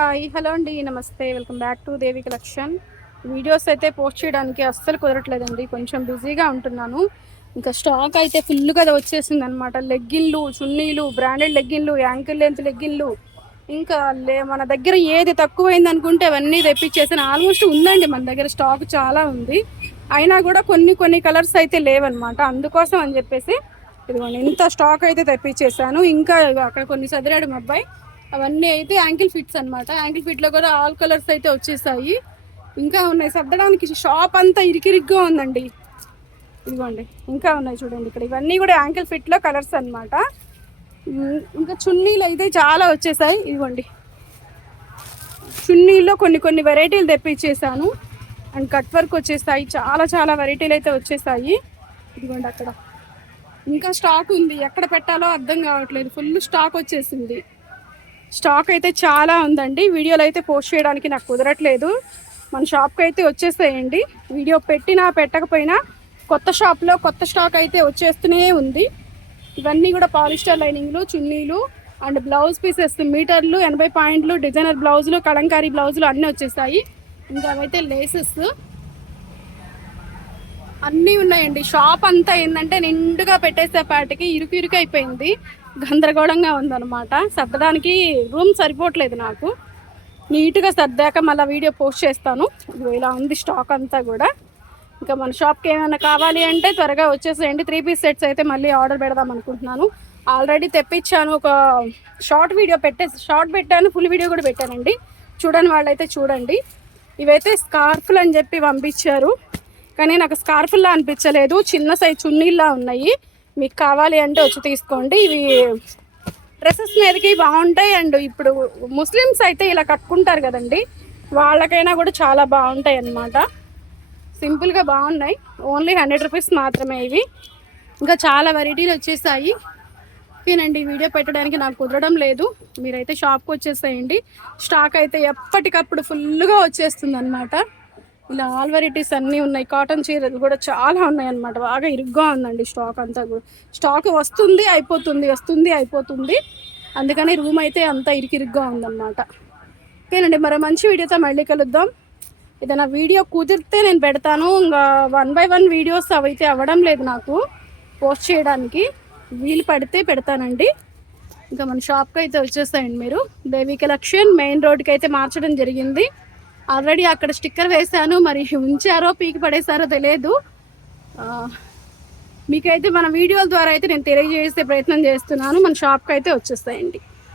Hi hello అండి, నమస్తే. Welcome back to Devi collection. Videos అయితే పోస్ట్ చేయడానికి అస్సలు కుదరట్లేదండి, కొంచెం బిజీగా ఉంటున్నాను. ఇంకా స్టాక్ అయితే ఫుల్గా వచ్చేసింది అనమాట. లెగ్గిన్లు, చున్నీలు, బ్రాండెడ్ లెగ్గిన్లు, యాంకిల్ లెంత్ లెగ్గిన్లు, ఇంకా మన దగ్గర ఏది తక్కువైంది అనుకుంటే అవన్నీ తెప్పించేసాను. ఆల్మోస్ట్ ఉందండి మన దగ్గర, స్టాక్ చాలా ఉంది. అయినా కూడా కొన్ని కలర్స్ అయితే లేవన్నమాట. అందుకోసం అని చెప్పేసి ఇదిగోండి ఇంత స్టాక్ అయితే తెప్పించేసాను. ఇంకా అక్కడ కొన్ని సదిరాడు మా అబ్బాయి, అవన్నీ అయితే యాంకిల్ ఫిట్స్ అనమాట. యాంకిల్ ఫిట్లో కూడా ఆల్ కలర్స్ అయితే వచ్చేసాయి. ఇంకా ఉన్నాయి సర్దడానికి. షాప్ అంతా ఇరికిరిగ్గా ఉందండి. ఇదిగోండి ఇంకా ఉన్నాయి చూడండి ఇక్కడ. ఇవన్నీ కూడా యాంకిల్ ఫిట్లో కలర్స్ అనమాట. ఇంకా చున్నీలు అయితే చాలా వచ్చేసాయి. ఇదిగోండి చున్నీల్లో కొన్ని వెరైటీలు తెప్పించేసాను. అండ్ కట్ వర్క్ వచ్చేసాయి. చాలా వెరైటీలు అయితే వచ్చేసాయి. ఇదిగోండి అక్కడ ఇంకా స్టాక్ ఉంది, ఎక్కడ పెట్టాలో అర్థం కావట్లేదు. ఫుల్ స్టాక్ వచ్చేసింది. స్టాక్ అయితే చాలా ఉందండి. వీడియోలు అయితే పోస్ట్ చేయడానికి నాకు కుదరట్లేదు. మన షాప్కి అయితే వచ్చేసేయండి. వీడియో పెట్టినా పెట్టకపోయినా కొత్త షాప్లో కొత్త స్టాక్ అయితే వచ్చేస్తూనే ఉంది. ఇవన్నీ కూడా పాలిస్టర్ లైనింగ్లు, చున్నీలు అండ్ బ్లౌజ్ పీసెస్, మీటర్లు, 80 పాయింట్లు, డిజైనర్ బ్లౌజులు, కలంకారీ బ్లౌజులు అన్నీ వచ్చేసాయి. ఇంకా అవైతే లేసెస్ అన్నీ ఉన్నాయండి. షాప్ అంతా ఏంటంటే నిండుగా పెట్టేసేపాటికి ఇరుకు అయిపోయింది, గందరగోళంగా ఉందన్నమాట. సర్దడానికి రూమ్ సరిపోవట్లేదు నాకు. నీట్గా సర్దాక మళ్ళీ వీడియో పోస్ట్ చేస్తాను. ఇలా ఉంది స్టాక్ అంతా కూడా. ఇంకా మన షాప్కి ఏమైనా కావాలి అంటే త్వరగా వచ్చేసేయండి. 3 పీస్ సెట్స్ అయితే మళ్ళీ ఆర్డర్ పెడదాం అనుకుంటున్నాను. ఆల్రెడీ తెప్పించాను, ఒక షార్ట్ పెట్టాను, ఫుల్ వీడియో కూడా పెట్టానండి. చూడని వాళ్ళైతే చూడండి. ఇవైతే స్కార్ఫ్లు అని చెప్పి పంపించారు, కానీ నాకు స్కార్ఫ్లా అనిపించలేదు, చిన్న సైజ్ చున్నీల్లా ఉన్నాయి. మీకు కావాలి అంటే వచ్చి తీసుకోండి. ఇవి డ్రెస్సెస్ మీదకి బాగుంటాయి. అండ్ ఇప్పుడు ముస్లిమ్స్ అయితే ఇలా కట్టుకుంటారు కదండి, వాళ్ళకైనా కూడా చాలా బాగుంటాయి అన్నమాట. సింపుల్గా బాగున్నాయి. ఓన్లీ 100 రూపీస్ మాత్రమే ఇవి. ఇంకా చాలా వెరైటీలు వచ్చేసాయి. ఓకేనండి, వీడియో పెట్టడానికి నాకు కుదరడం లేదు. మీరైతే షాప్కి వచ్చేసేయండి. స్టాక్ అయితే ఎప్పటికప్పుడు ఫుల్గా వచ్చేస్తుంది అనమాట. ఇలా ఆల్ వెరైటీస్ అన్నీ ఉన్నాయి. కాటన్ చీరలు కూడా చాలా ఉన్నాయి అన్నమాట. బాగా ఇరుగ్గా ఉందండి స్టాక్ అంతా కూడా. స్టాక్ వస్తుంది అయిపోతుంది. అందుకని రూమ్ అయితే అంతా ఇరుగ్గా ఉందన్నమాట. ఓకేనండి, మరో మంచి వీడియోతో మళ్ళీ కలుద్దాం. ఏదైనా వీడియో కుదిరితే నేను పెడతాను. ఇంకా 1 by 1 వీడియోస్ అవైతే అవ్వడం లేదు నాకు పోస్ట్ చేయడానికి. వీలు పడితే పెడతానండి. ఇంకా మన షాప్కి అయితే వచ్చేస్తాయండి మీరు. దేవి కలెక్షన్ మెయిన్ రోడ్కి అయితే మార్చడం జరిగింది. ఆల్రెడీ అక్కడ స్టిక్కర్ వేశాను, మరి ఉంచారో పీకి పడేసారో తెలియదు. మీకైతే మన వీడియోల ద్వారా అయితే నేను తెలియజేసే ప్రయత్నం చేస్తున్నాను. మన షాప్కి అయితే వచ్చేస్తాయండి.